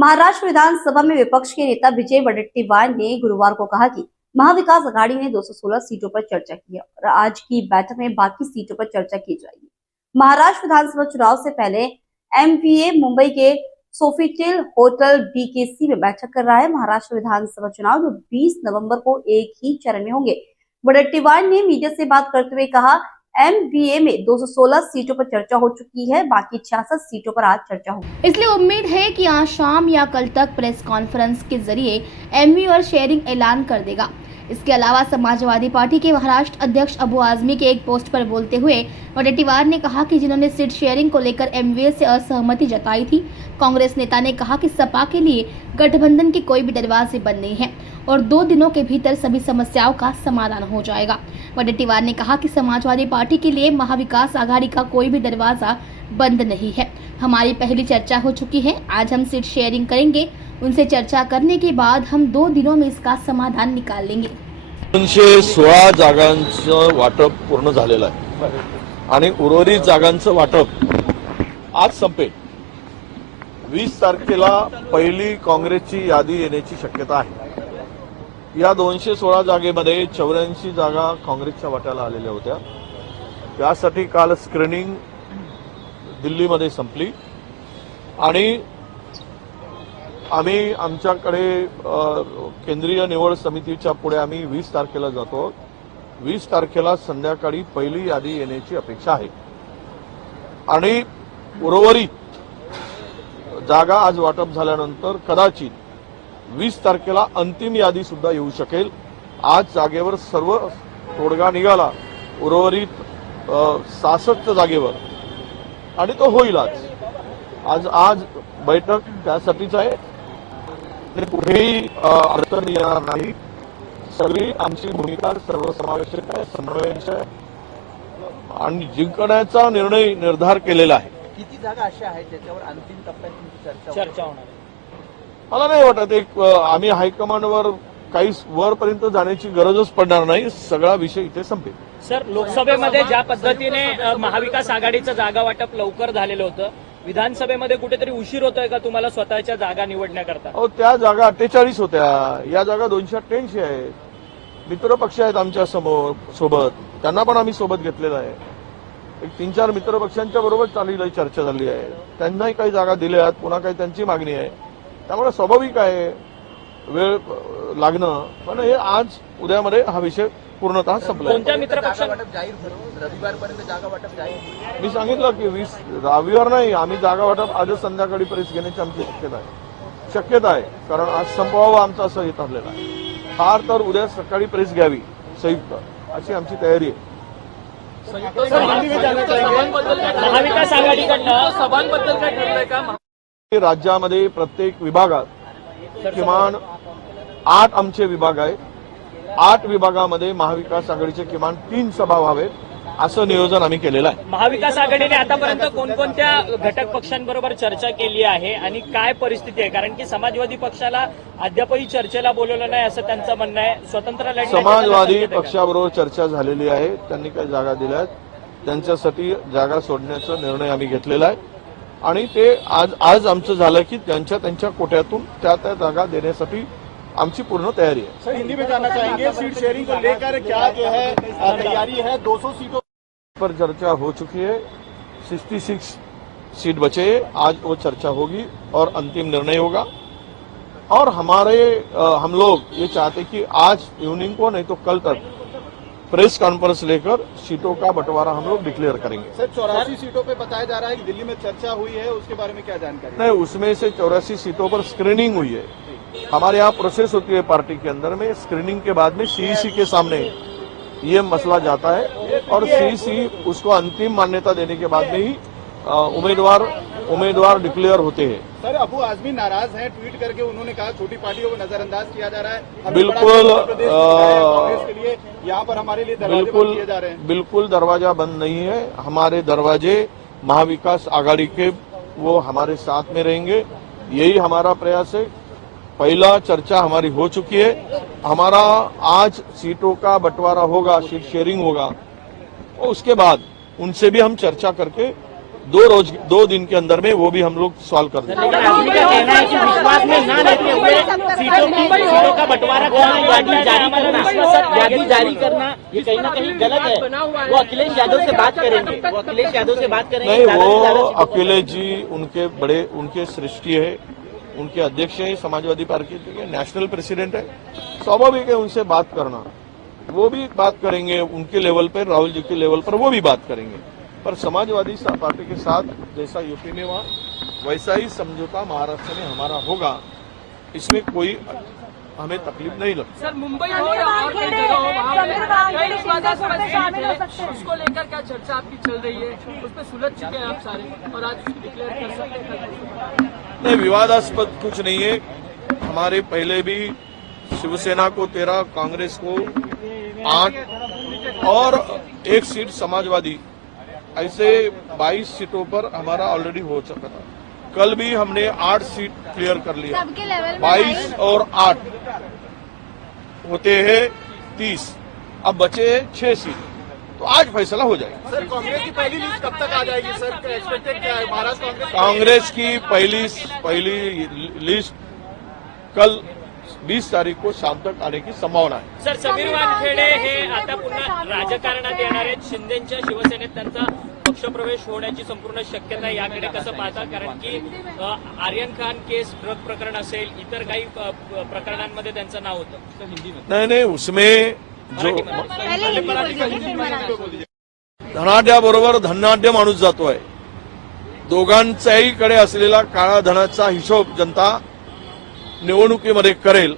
महाराष्ट्र विधानसभा में विपक्ष के नेता विजय वडेट्टीवार ने गुरुवार को कहा कि महाविकास आघाड़ी ने 216 सीटों पर चर्चा की है और आज की बैठक में बाकी सीटों पर चर्चा की जाएगी। महाराष्ट्र विधानसभा चुनाव से पहले एमपीए मुंबई के सोफिटेल होटल बीकेसी में बैठक कर रहा है। महाराष्ट्र विधानसभा चुनाव जो 20 नवंबर को एक ही चरण में होंगे। वडेट्टीवार ने मीडिया से बात करते हुए कहा, एमबीए में 216 सीटों पर चर्चा हो चुकी है, बाकी 66 सीटों पर आज चर्चा होगी। इसलिए उम्मीद है कि आज शाम या कल तक प्रेस कॉन्फ्रेंस के जरिए एमवी और शेयरिंग ऐलान कर देगा। इसके अलावा समाजवादी पार्टी के महाराष्ट्र अध्यक्ष अबू आजमी के एक पोस्ट पर बोलते हुए वडेट्टीवार ने कहा कि जिन्होंने सीट शेयरिंग को लेकर एमवीए से असहमति जताई थी, कांग्रेस नेता ने कहा कि सपा के लिए गठबंधन के कोई भी दरवाजे बंद नहीं है और 2 दिनों के भीतर सभी समस्याओं का समाधान हो जाएगा। वडेट्टीवार ने कहा कि समाजवादी पार्टी के लिए महाविकास आघाड़ी का कोई भी दरवाजा बंद नहीं है। हमारी पहली चर्चा हो चुकी है, आज हम सीट शेयरिंग करेंगे। उनसे चर्चा करने के बाद हम 2 दिनों में इसका समाधान निकाल लेंगे। 216 जागांचं वाटप पूर्ण झालेलं आहे आणि उर्वरित जागांचं वाटप आज संपेल। 20 तारखेला पहिली काँग्रेसची यादी येण्याची शक्यता आहे। या 216 जागेमध्ये 84 जागा काँग्रेसच्या वाट्याला आलेल्या होत्या। त्यासाठी काल स्क्रीनिंग दिल्लीमध्ये संपली आणि आम्ही आमच्याकडे केंद्रीय निवड समितीच्या पुढे आम्ही 20 तारखेला जातो। 20 तारखेला संध्याकाळी पहिली यादी येण्याची अपेक्षा आहे आणि उर्वरित जागा आज वाटप झाल्यानंतर कदाचित 20 तारखेला अंतिम यादी सुद्धा येऊ शकेल। आज जागेवर सर्व तोडगा निघाला उर्वरित 66 जागेवर आणि तो होईल आज बैठक त्यासाठीच आहे। कुठेही अडचण येणार नाही। सगळी आमची भूमिका सर्वसमावेशक आहे, समन्वयाची आहे आणि जिंकण्याचा निर्धार केलेला आहे। किती जागा अशा आहेत ज्याच्यावर अंतिम टप्प्यात तुमची चर्चा होणार आहे? मला नाही वाटत एक आम्ही हायकमांडवर काही वरपर्यंत जाण्याची गरजच पडणार नाही। सगळा विषय इथे संपेल। सर, लोकसभेमध्ये ज्या पद्धतीने महाविकास आघाडीचं जागा वाटप लवकर झालेलं होतं, विधानसभेमध्ये कुठेतरी उशीर होतोय का तुम्हाला स्वतःच्या जागा निवडण्याकरता? त्या जागा 48 होत्या, या जागा 288 आहेत। मित्र पक्ष आहेत आमच्या सोबत, त्यांना पण आम्ही सोबत घेतलेलं आहे। एक 3-4 मित्र पक्षांच्या बरोबर चाललेली चर्चा झाली आहे, त्यांनाही काही जागा दिल्या आहेत, पुन्हा काही त्यांची मागणी आहे। त्यामुळे स्वाभाविक आहे वेळ लागणं, पण हे आज उद्यामध्ये हा विषय पूर्णतः संपला। कोणत्या मित्र पक्षांना जाहीर रविवारपर्यंत जागा वाटप जाहीर? मी सांगितलं की 20 रविवार नाही, आम्ही जागा वाटप आजच संध्याकाळी प्रेस घेण्याची आमची शक्यता आहे कारण आज संपवावं आमचं असं हे ठरलेलं आहे। फार तर उद्या सकाळी प्रेस घ्यावी संयुक्त, अशी आमची तयारी आहे। महाविकास आघाडीकडनं सभांबद्दल काय ठरलंय का? राज्यामध्ये प्रत्येक विभागात किमान 8 आमचे विभाग आहेत। 8 विभागामध्ये महाविकास आघाडीचे किमान 3 सभा व्हावेत असं नियोजन आम्ही केलेलं आहे। महाविकास आघाडीने आतापर्यंत कोणकोणत्या घटक पक्षांबरोबर चर्चा केली आहे आणि काय परिस्थिती आहे? कारण की समाजवादी पक्षाला अद्यापही चर्चेला बोलवलं नाही असं त्यांचं म्हणणं आहे। स्वतंत्र लढण्याची समाजवादी पक्षाबरोबर चर्चा झालेली आहे, त्यांनी काही जागा दिल्या आहेत, त्यांच्यासाठी जागा सोडण्याचा निर्णय आम्ही घेतलेला आहे आणि ते आज आमचं झालं की त्यांच्या कोट्यातून त्या जागा देण्यासाठी आमची पूर्ण तैयारी है। सर, हिंदी में जानना चाहेंगे, सीट शेयरिंग को लेकर क्या जो है तैयारी है? 200 सीटों पर चर्चा हो चुकी है, 66 सीट बचे, आज वो चर्चा होगी और अंतिम निर्णय होगा। और हम लोग ये चाहते कि आज इवनिंग को नहीं तो कल तक प्रेस कॉन्फ्रेंस लेकर सीटों का बंटवारा हम लोग डिक्लेयर करेंगे। सर, 84 सीटों पे बताया जा रहा है कि दिल्ली में चर्चा हुई है, उसके बारे में क्या जानकारी? नहीं, उसमें से 84 सीटों पर स्क्रीनिंग हुई है। हमारे यहाँ प्रोसेस होती है पार्टी के अंदर में, स्क्रीनिंग के बाद में सीईसी के सामने ये मसला जाता है और सीईसी उसको अंतिम मान्यता देने के बाद में ही उम्मीदवार डिक्लेयर होते हैं। सर, अबू आजमी नाराज हैं, ट्वीट करके उन्होंने कहा छोटी पार्टियों को नजरअंदाज किया जा रहा है। बिल्कुल कांग्रेस के लिए यहाँ पर हमारे लिए दरवाजे बंद किए जा रहे हैं। बिल्कुल दरवाजा बंद नहीं है, हमारे दरवाजे महाविकास आघाड़ी के वो हमारे साथ में रहेंगे, यही हमारा प्रयास है। पहला चर्चा हमारी हो चुकी है, हमारा आज सीटों का बंटवारा होगा, सीट शेयरिंग होगा और उसके बाद उनसे भी हम चर्चा करके दो दिन के अंदर में वो भी हम लोग सॉल्व कर देंगे। लेकिन आदमी का कहना है कि विश्वास में न लेते हुए सीटों का बंटवारा करना, यादी जारी करना, ये कहीं ना कहीं गलत है। वो अखिलेश यादव से बात करेंगे, नहीं, वो अखिलेश जी उनके सृष्टि है, उनके अध्यक्ष है समाजवादी पार्टी के, नेशनल प्रेसिडेंट है, स्वाभाविक है उनसे बात करना। वो भी बात करेंगे उनके लेवल पर, राहुल जी के लेवल पर वो भी बात करेंगे, पर समाजवादी पार्टी के साथ जैसा यूपी में हुआ वैसा ही समझौता महाराष्ट्र में हमारा होगा, इसमें कोई हमें तकलीफ नहीं लगती। सर, मुंबई हो या और कई जगह हो, वहाँ पे कई वादा उसको लेकर क्या चर्चा आपकी चल रही है? उस पर सुलझ चुके हैं आप सारे और आज डिक्लेयर कर सकते हैं? नहीं, विवादास्पद कुछ नहीं है। हमारे पहले भी शिवसेना को 13, कांग्रेस को 8 और 1 सीट समाजवादी, ऐसे 22 सीटों पर हमारा ऑलरेडी हो चुका था। कल भी हमने 8 सीट क्लियर कर लिया, 22 और 8 होते हैं 30, अब बचे 6 सीट, तो आज फैसला हो जाएगा। सर, कांग्रेस की पहली लिस्ट कब तक आ जाएगी सर? एक्सपेक्टेड क्या है महाराष्ट्र कांग्रेस की पहली लिस्ट कल 20 तारीख को शाम तक आने की संभावना है। सर, समीर वानखेडे हे आता पुन्हा राजकारणात येणार आहेत. शिंदेच्या शिवसेनेत त्यांचा पक्षप्रवेश होण्याची संपूर्ण शक्यता आहे. याकडे कसं पाहता? कारण की आर्यन खान केस, ड्रग प्रकरण असेल, इतर काही प्रकरणांमध्ये त्यांचं नाव होतं. नहीं, उसमें जो धनाढ्याबरोबर धनाढ्य माणूस जातोय, दोघांच्याही कडे असलेला काळा धनाचा हिशोब जनता निवडणुकीमध्ये करेल